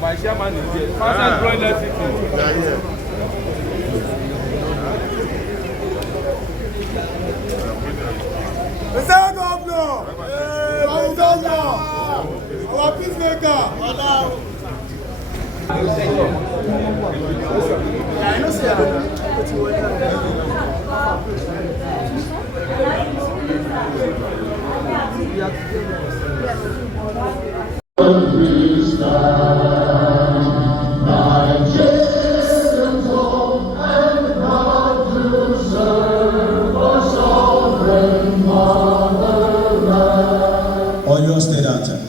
My chairman is here. Fastest growing city. Mr. Governor! Our governor! Our peacemaker! Or your state anthem.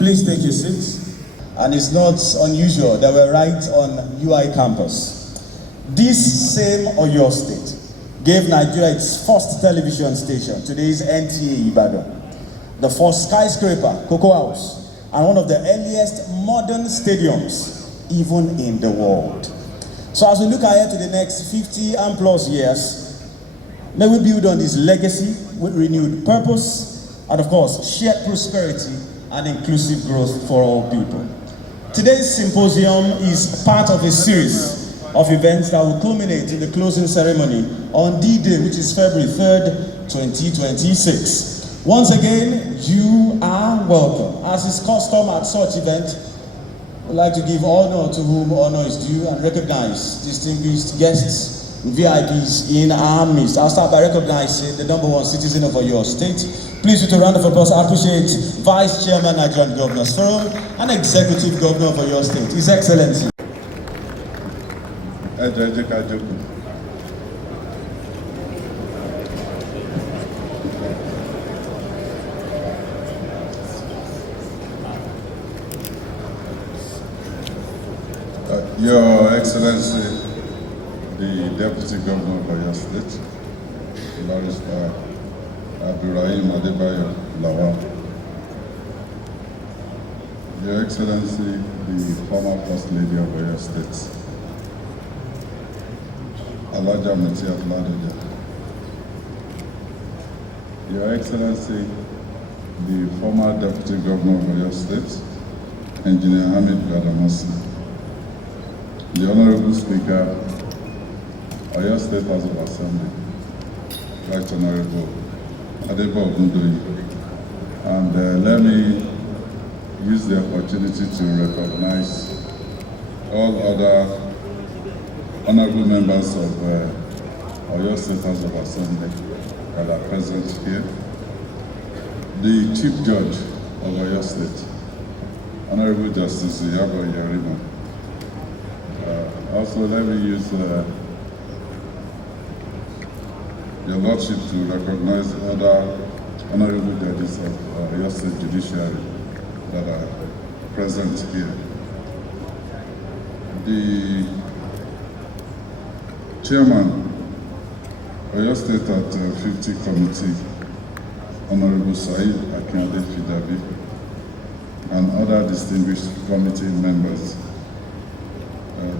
Please take your seats. And it's not unusual that we're right on UI campus. This same Oyo State gave Nigeria its first television station, today's NTA Ibadan, the first skyscraper, Cocoa House, and one of the earliest modern stadiums, even in the world. So as we look ahead to the next 50 and plus years, may we build on this legacy with renewed purpose and, of course, shared prosperity and inclusive growth for all people. Today's symposium is part of a series of events that will culminate in the closing ceremony on D-Day, which is February 3rd, 2026. Once again, you are welcome. As is custom at such event, we'd like to give honor to whom honor is due and recognize distinguished guests and VIPs in our midst. I'll start by recognizing the #1 citizen of your state. Please, with a round of applause, I appreciate Vice Chairman Nigerian Governor's Forum and Executive Governor of your state, His Excellency. Your Excellency, the Deputy Governor of your state, Barrister Abdurrahim Adebayo Lawal. Your Excellency, the former First Lady of Oyo State, Alaja Mutiat Ladoja. Your Excellency, the former Deputy Governor of Oyo State, Engineer Hamid Gadamasi. The Honorable Speaker, Oyo State House of Assembly, Right Honorable Adebo Ogundoyi. And let me use the opportunity to recognize all other honorable members of Oyo State House of Assembly that are present here. The Chief Judge of Oyo State, Honorable Justice Yabo Yorima. Also, let me use Your Lordship to recognize other honorable judges of Oyo State Judiciary that are present here. The chairman, Oyo State at 50 Committee, Honorable Said Akinade Fidabi, and other distinguished committee members,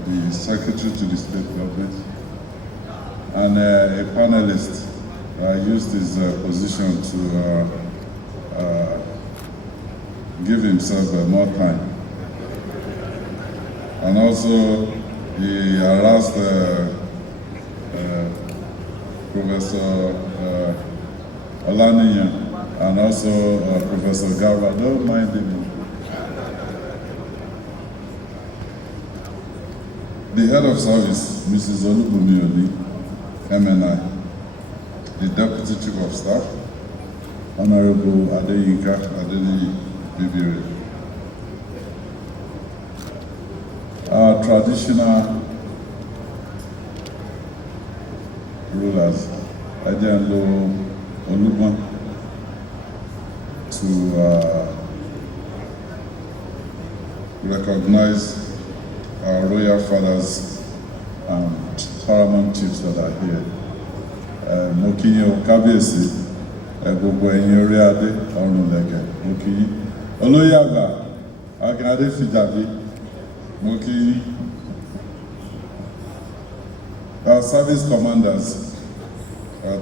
the Secretary to the State Government, and a panelist used his position to give himself more time. And also, he harassed Professor Olaniyan and also Professor Garba. Don't mind him. The head of service, Mrs. Olubumi Oli, MNI, the Deputy Chief of Staff, Honorable Adeyinka Adeniyi Bibiri. Our traditional rulers, Ejendo Olubon, to recognize our royal fathers and paramount chiefs that are here. Mo kí yín o, kábíyèsí, gbogbo ẹ̀yin orí adé ọ̀run lẹ̀kẹ̀, mo kí yín. Olóyè àgbà Akinade Fidabi, mo kí yín. Our service commanders,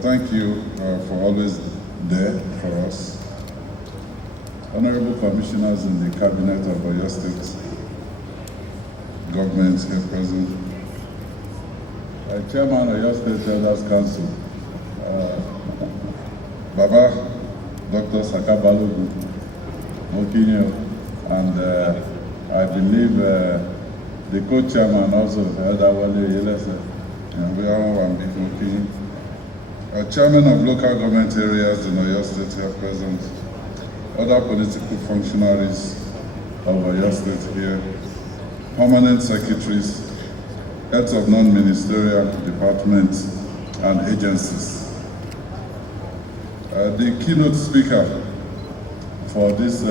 thank you for always there for us. Honorable commissioners in the cabinet of Oyo State government here present. Chairman of Oyo State Elders Council, Baba Dr. Sakabalogu, Mokinyo, and I believe the co-chairman also, Elder Wale Yelese, and we are one big Mokinyo. Chairman of local government areas in Oyo State here present. Other political functionaries of Oyo State here. Permanent secretaries, heads of non-ministerial departments and agencies. The keynote speaker for this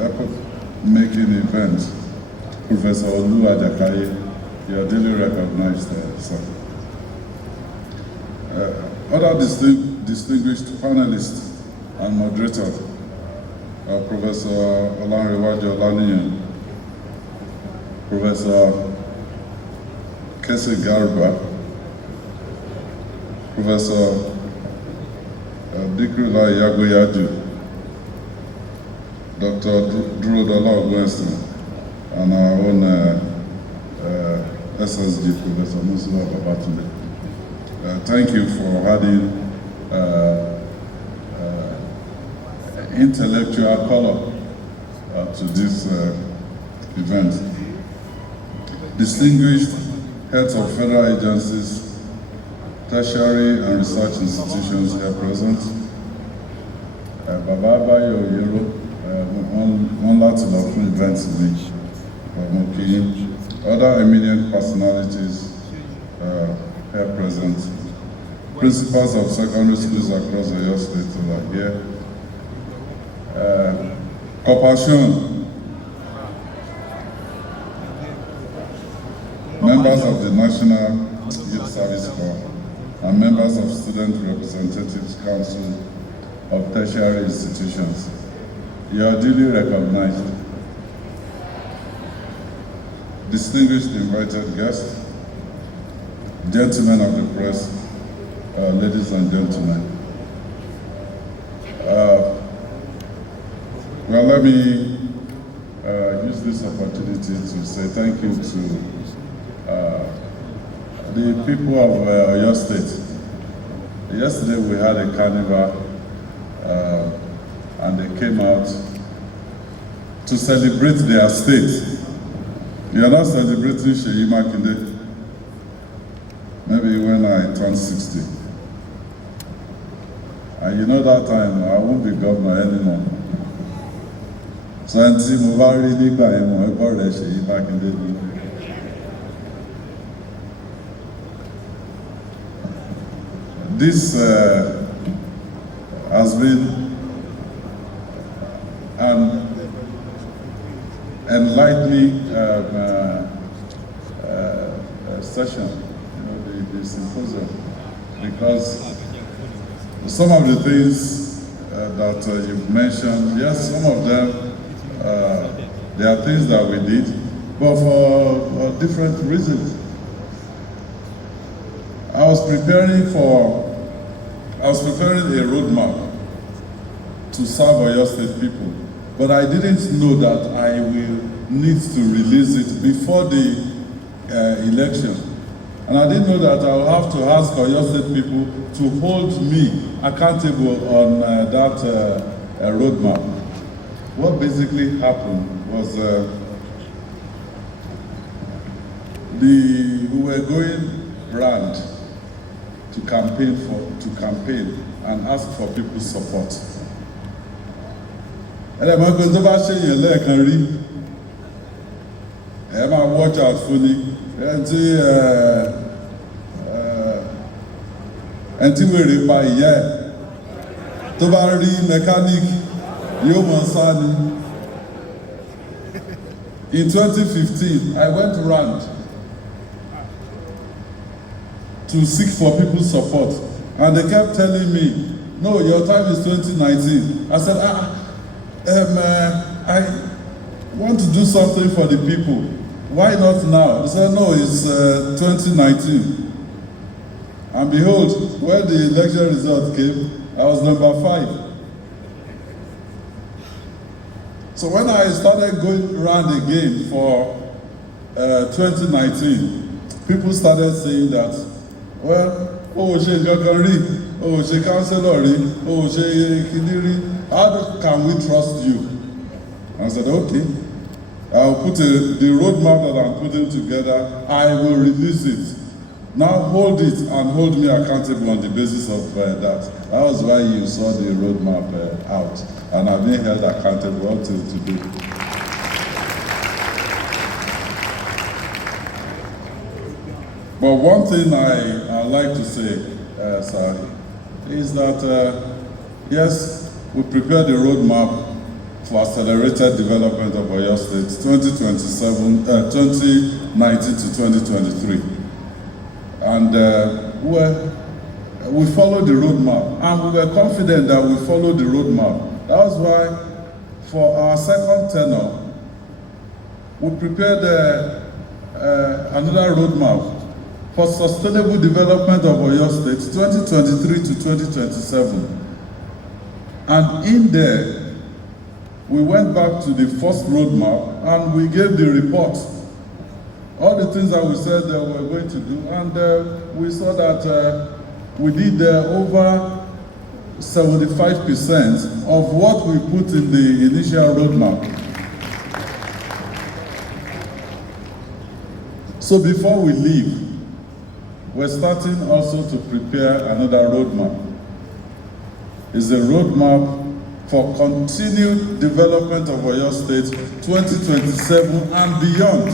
epoch-making event, Professor Olu Ajakaye, you are duly recognized, sir. Other distinguished panelists and moderators, Professor Olanrewaju Olaniyan, Professor Kese Garba, Professor Dikrula Yagoyaju, Dr. Durodola Ogwenston, and our own SSG, Professor Musula Babatunde. Thank you for adding intellectual color to this event. Distinguished heads of federal agencies, tertiary and research institutions here present. Baba Abayo Yero, one lot of events in Moki. Other eminent personalities here present. Principals of secondary schools across Oyo State are here. Corporation, members of the National Youth Service Corps, and members of Student Representatives Council of Tertiary Institutions. You are duly recognized. Distinguished invited guests, gentlemen of the press, ladies and gentlemen. Well, let me use this opportunity to say thank you to the people of Oyo State. Yesterday we had a carnival and they came out to celebrate their state. You are not celebrating Seyi Makinde. Maybe when I turn 60. And you know that time I won't be governor anymore. So until mo bá rí nígbà yẹn mo ẹgbọ́ rẹ̀ Seyi Makinde ni. this has been an enlightening session, the symposium, because some of the things that you've mentioned, yes, some of them, there are things that we did, but for different reasons. I was preparing a roadmap to serve Oyo State people, but I didn't know that I will need to release it before the election. And I didn't know that I will have to ask Oyo State people to hold me accountable on that roadmap. What basically happened was we were going round to campaign and ask for people's support. And I'm going to watch out fully. And we reply, yeah. To rí mechanic, yóò mọ̀ sáni. In 2015, I went round to seek for people's support, and they kept telling me, no, your time is 2019. I said, I want to do something for the people. Why not now? They said, no, it's 2019. And behold, when the election result came, I was number 5. So when I started going around again for 2019, people started saying that, well, she rí, she councillor rí, she kini rí, how can we trust you? I said, okay, I'll put the roadmap that I'm putting together, I will release it. Now hold it and hold me accountable on the basis of that. That was why you saw the roadmap out, and I've been held accountable until today. But one thing I like to say, sir, is that yes, we prepared the roadmap for accelerated development of Oyo State 2019 to 2023. And we followed the roadmap, and we were confident that we followed the roadmap. That was why, for our second tenure, we prepared another roadmap for sustainable development of Oyo State 2023 to 2027. And in there, we went back to the first roadmap and we gave the report. All the things that we said that we were going to do, and we saw that we did over 75% of what we put in the initial roadmap. So before we leave, we're starting also to prepare another roadmap. It's a roadmap for continued development of Oyo State 2027 and beyond.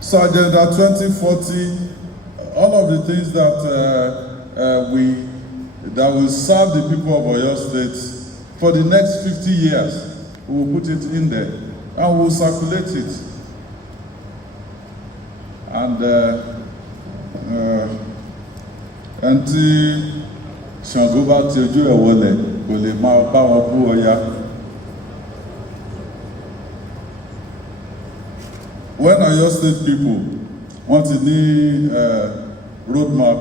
So Agenda 2040, all of the things that will serve the people of Oyo State for the next 50 years, we will put it in there and we will circulate it. And tí Ṣàngó bá ti ojú ẹ̀ wọlẹ̀ kò lè máa bá wọn bú Ọya. When Oyo State people want to ní roadmap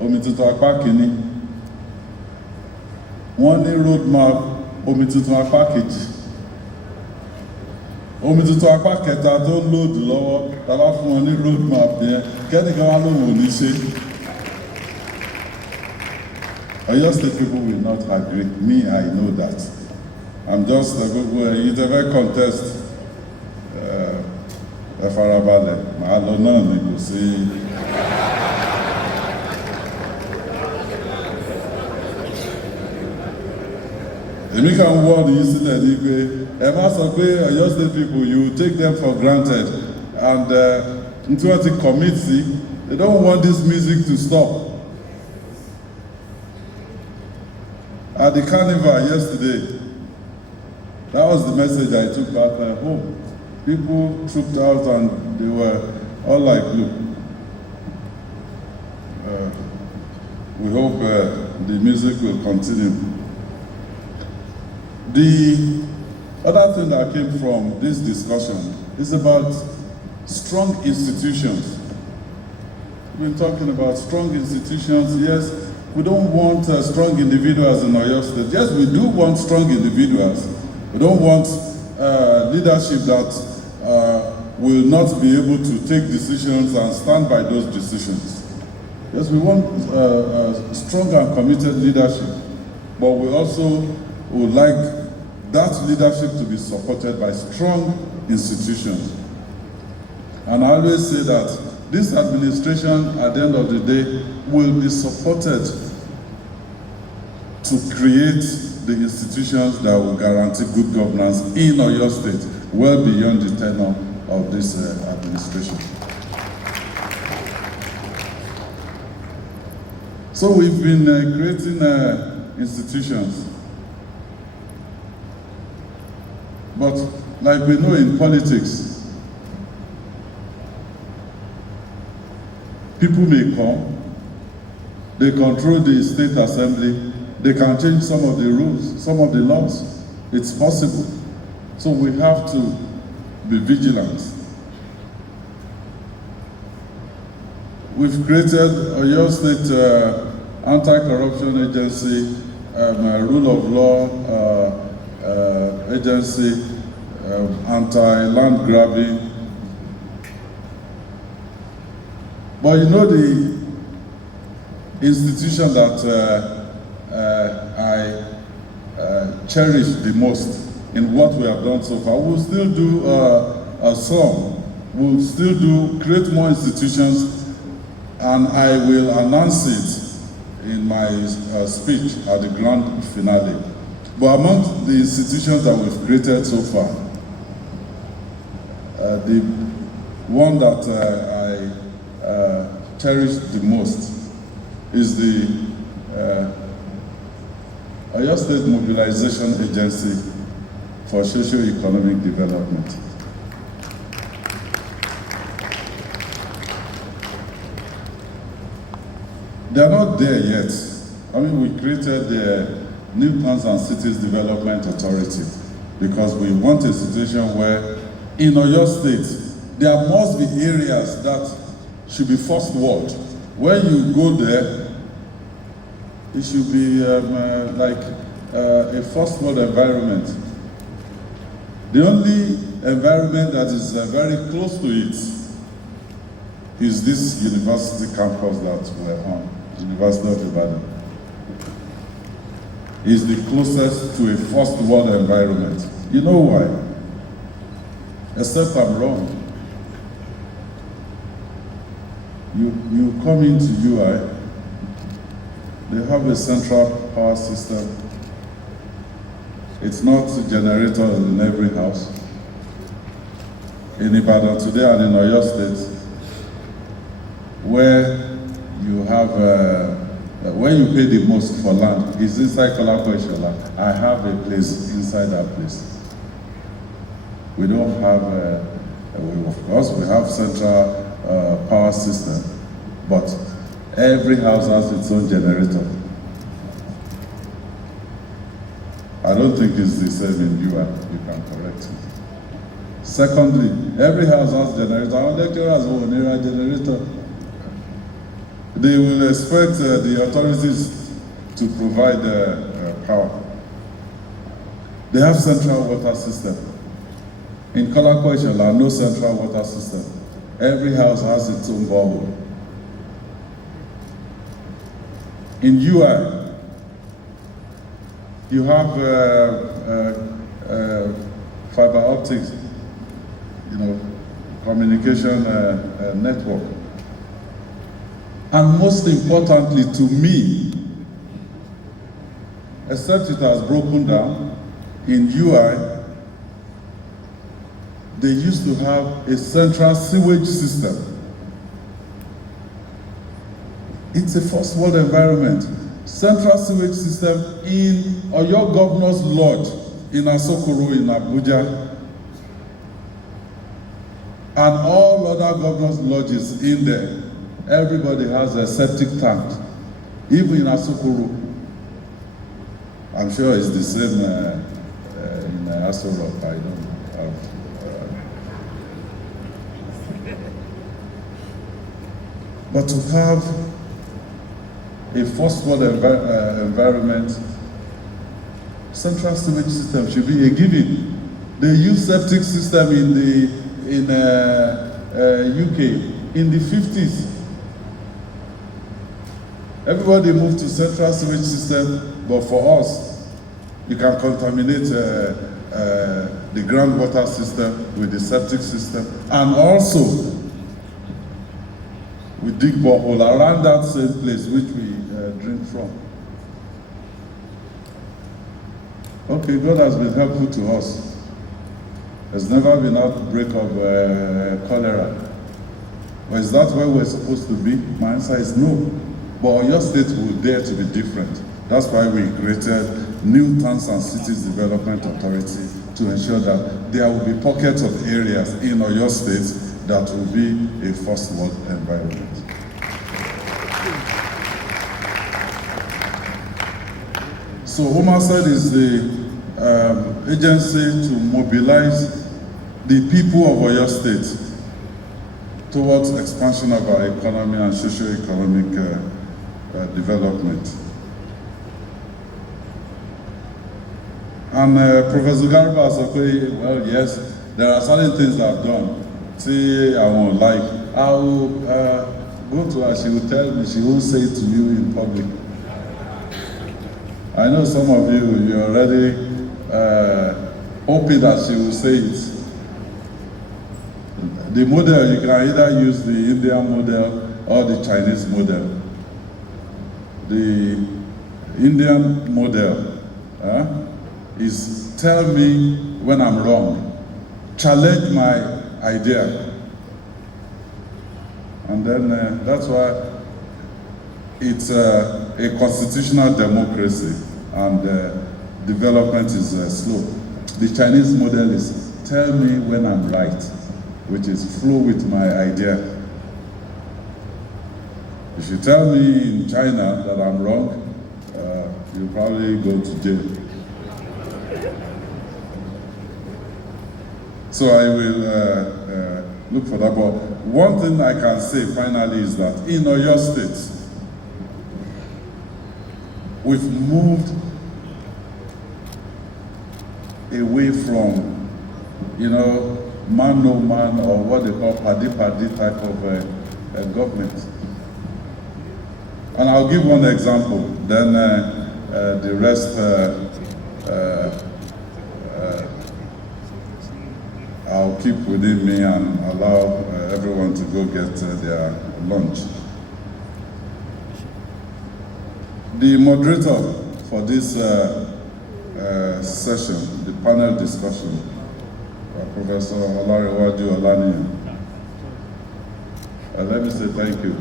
omi tuntun apá kìíní, wọ́n ní roadmap omi tuntun apá kejì, omi tuntun apá kẹta tó ń lòdù lọ́wọ́, tá bá fún wọn ní roadmap yẹn, kẹ́nìkan wá lóhùn ò ní ṣe. Oyo State people will not agree. Me, I know that. I'm just a good contest. Ẹ farabalẹ̀, màá lọ náà ni kò sí. Èmi kàn wọ́n yìí sílẹ̀ ní pé ẹ má sọ pé Oyo State people, you take them for granted and into a committee. They don't want this music to stop. At the carnival yesterday, that was the message I took back home. People trooped out and they were all like, look, we hope the music will continue. The other thing that came from this discussion is about strong institutions. We're talking about strong institutions. Yes, we don't want strong individuals in Oyo State. Yes, we do want strong individuals. We don't want leadership that will not be able to take decisions and stand by those decisions. Yes, we want strong and committed leadership, but we also would like that leadership to be supported by strong institutions. And I always say that this administration, at the end of the day, will be supported to create the institutions that will guarantee good governance in Oyo State, well beyond the tenure of this administration. So we've been creating institutions. But like we know in politics, people may come, they control the state assembly, they can change some of the rules, some of the laws. It's possible. So we have to be vigilant. We've created a Oyo State Anti-Corruption Agency, Rule of Law Agency, anti-land grabbing. But you know, the institution that I cherish the most in what we have done so far, we'll still do some. We'll still create more institutions, and I will announce it in my speech at the grand finale. But among the institutions that we've created so far, the one that I cherish the most is the Oyo State Mobilization Agency for Socio-Economic Development. They are not there yet. I mean, we created the New Towns and Cities Development Authority because we want a situation where in Oyo State, there must be areas that should be first world. When you go there, it should be like a first world environment. The only environment that is very close to it is this university campus that we're on, University of Ibadan. Is the closest to a first world environment. You know why? Except I'm wrong. You come into UI, they have a central power system. It's not a generator in every house. In Ibadan today and in Oyo State, where you have where you pay the most for land is inside Kolako Ishola. I have a place inside that place. We don't have, of course, we have central power system, but every house has its own generator. I don't think it's the same in UI. You can correct me. Secondly, every house has generator. Our lecturer has one generator. They will expect the authorities to provide power. They have central water system. In Kolako Ishola, no central water system. Every house has its own borehole. In UI, you have fiber optics, communication network. And most importantly to me, except it has broken down, in UI, they used to have a central sewage system. It's a first world environment. Central sewage system in Oyo Governor's Lodge in Asokoro in Abuja, and all other governors' lodges in there. Everybody has a septic tank, even in Asokoro. I'm sure it's the same in Aso Rock. I don't have. But to have a first world environment, central sewage system should be a given. They use septic system in UK in the 50s. Everybody moved to central sewage system, but for us, you can contaminate the groundwater system with the septic system, and also we dig borehole around that same place which we drink from. Okay, God has been helpful to us. There's never been an outbreak of cholera. Or is that where we're supposed to be? My answer is no. But your state will dare to be different. That's why we created New Towns and Cities Development Authority to ensure that there will be pockets of areas in Oyo State that will be a first world environment. So HomeSide is the agency to mobilize the people of Oyo State towards expansion of our economy and socio-economic development. And Professor Garba Asokwe, well, yes, there are certain things I've done. See, I won't like. I will go to her, she will tell me, she won't say it to you in public. I know some of you, you're already hoping that she will say it. The model, you can either use the Indian model or the Chinese model. The Indian model is tell me when I'm wrong, challenge my idea. And then that's why it's a constitutional democracy and development is slow. The Chinese model is tell me when I'm right, which is flow with my idea. If you tell me in China that I'm wrong, you'll probably go to jail. So I will look for that. But one thing I can say finally is that in Oyo State, we've moved away from, man no man, or what they call paddy type of government. And I'll give one example, then the rest I'll keep within me and allow everyone to go get their lunch. The moderator for this session, the panel discussion, Professor Olarewaju Olaniyan. Let me say thank you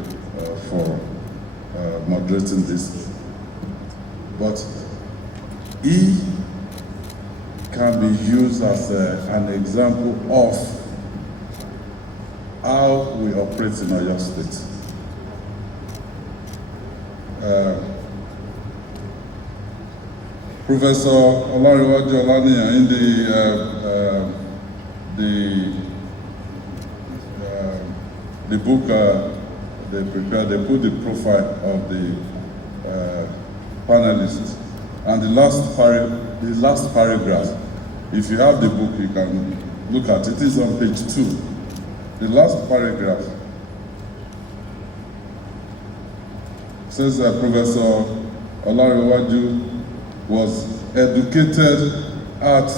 for moderating this. But he can be used as an example of how we operate in Oyo State. Professor Olarewaju Olaniyan, in the book they prepared, they put the profile of the panelists, and the last paragraph, if you have the book, you can look at it. It is on page 2. The last paragraph says that Professor Olarewaju was educated at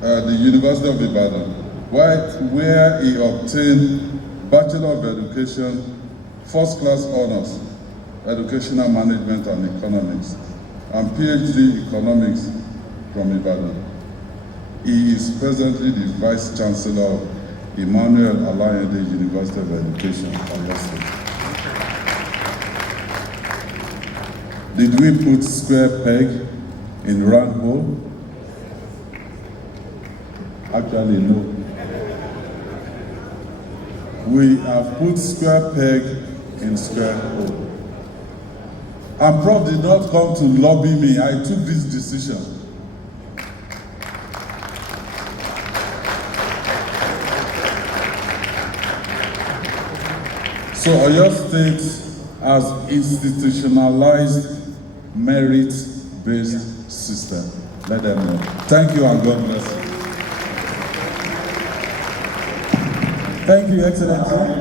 the University of Ibadan, where he obtained Bachelor of Education, first-class honors, Educational Management and Economics, and PhD Economics from Ibadan. He is presently the Vice Chancellor of Emmanuel Alayande University of Education, Oyo State. Did we put square peg in round hole? Actually, no. We have put square peg in square hole. And Prof did not come to lobby me. I took this decision. So Oyo State has institutionalized merit-based system. Let them know. Thank you and God bless you. Thank you, Excellency.